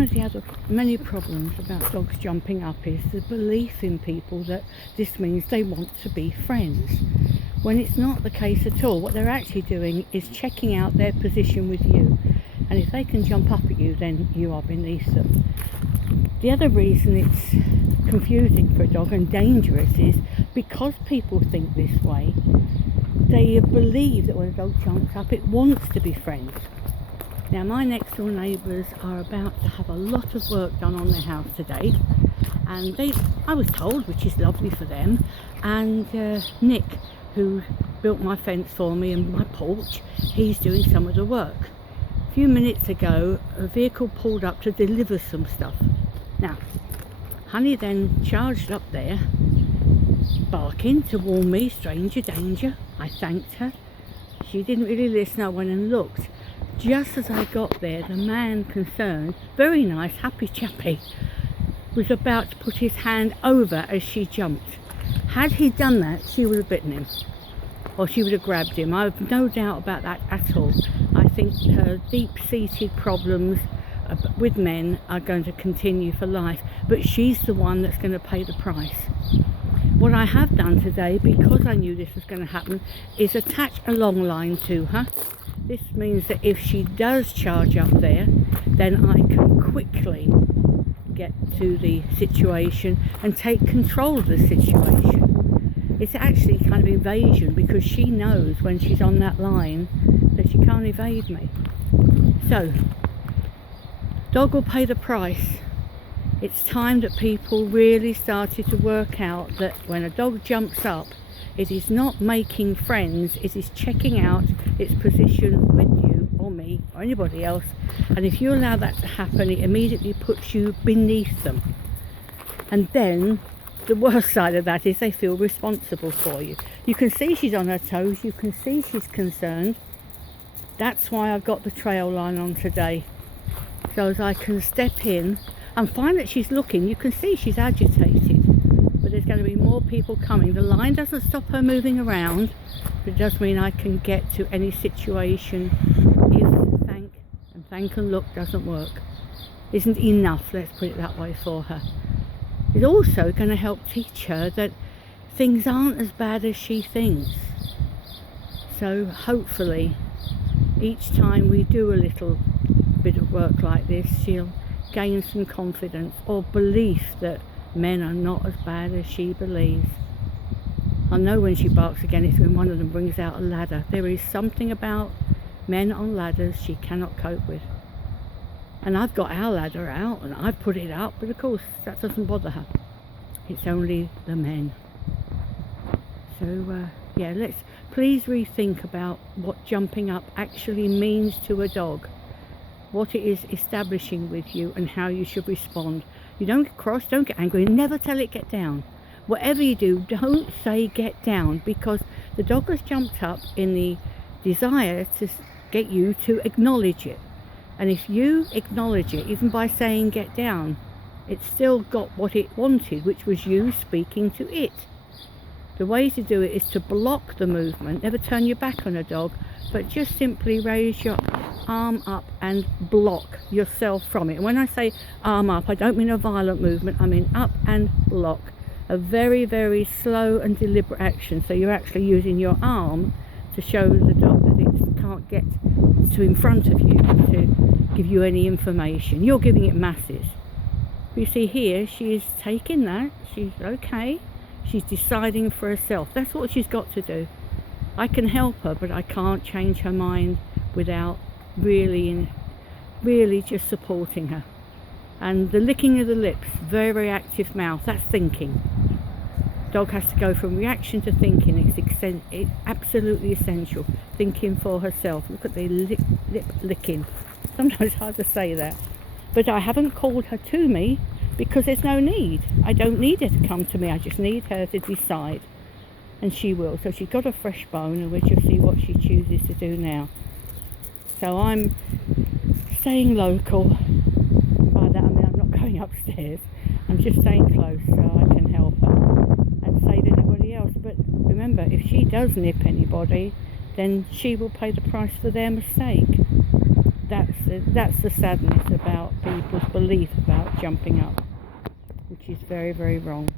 one of the other many problems about dogs jumping up is the belief in people that this means they want to be friends, when it's not the case at all. What they're actually doing is checking out their position with you, and if they can jump up at you, then you are beneath them. The other reason it's confusing for a dog and dangerous is because people think this way, they believe that when a dog jumps up, it wants to be friends. Now, my next door neighbours are about to have a lot of work done on their house today, and I was told, which is lovely for them, and Nick, who built my fence for me and my porch, he's doing some of the work. A few minutes ago, a vehicle pulled up to deliver some stuff. Now, Honey then charged up there, barking to warn me, stranger danger. I thanked her. She didn't really listen. I went and looked. Just as I got there, the man concerned, very nice, happy chappy, was about to put his hand over as she jumped. Had he done that, she would have bitten him, or she would have grabbed him. I have no doubt about that at all. I think her deep-seated problems with men are going to continue for life, but she's the one that's going to pay the price. What I have done today, because I knew this was going to happen, is attach a long line to her. This means that if she does charge up there, then I can quickly get to the situation and take control of the situation. It's actually kind of evasion, because she knows when she's on that line that she can't evade me. So, dog will pay the price. It's time that people really started to work out that when a dog jumps up, it is not making friends, it is checking out its position with you or me or anybody else, and if you allow that to happen, it immediately puts you beneath them. And then the worst side of that is they feel responsible for you. You can see she's on her toes, you can see she's concerned. That's why I've got the trail line on today, so as I can step in and find that she's looking. You can see she's agitated, but there's going to be more people coming. The line doesn't stop her moving around, but it does mean I can get to any situation if thank and look doesn't work, isn't enough, let's put it that way, for her. It's also going to help teach her that things aren't as bad as she thinks. So hopefully each time we do a little bit of work like this, she'll gain some confidence or belief that men are not as bad as she believes. I know when she barks again, it's when one of them brings out a ladder. There is something about men on ladders she cannot cope with. And I've got our ladder out and I've put it up, but of course that doesn't bother her. It's only the men. So yeah, let's please rethink about what jumping up actually means to a dog, what it is establishing with you, and how you should respond. You don't get cross, don't get angry, never tell it get down. Whatever you do, don't say get down, because the dog has jumped up in the desire to get you to acknowledge it. And if you acknowledge it, even by saying get down, it's still got what it wanted, which was you speaking to it. The way to do it is to block the movement, never turn your back on a dog, but just simply raise your arm up and block yourself from it. And when I say arm up, I don't mean a violent movement, I mean up and block. A very, very slow and deliberate action. So you're actually using your arm to show the dog that it can't get to in front of you to give you any information. You're giving it masses. You see here, she is taking that, she's okay, she's deciding for herself. That's what she's got to do. I can help her, but I can't change her mind without really just supporting her. And the licking of the lips, very, very active mouth, that's thinking. Dog has to go from reaction to thinking. It's absolutely essential. Thinking for herself. Look at the lip licking. Sometimes it's hard to say that. But I haven't called her to me because there's no need. I don't need her to come to me. I just need her to decide. And she will. So she's got a fresh bone, and we'll just see what she chooses to do now. So I'm staying local. By that I mean I'm not going upstairs. I'm just staying close so I can help her and save anybody else. But remember, if she does nip anybody, then she will pay the price for their mistake. that's the sadness about people's belief about jumping up, which is very, very wrong.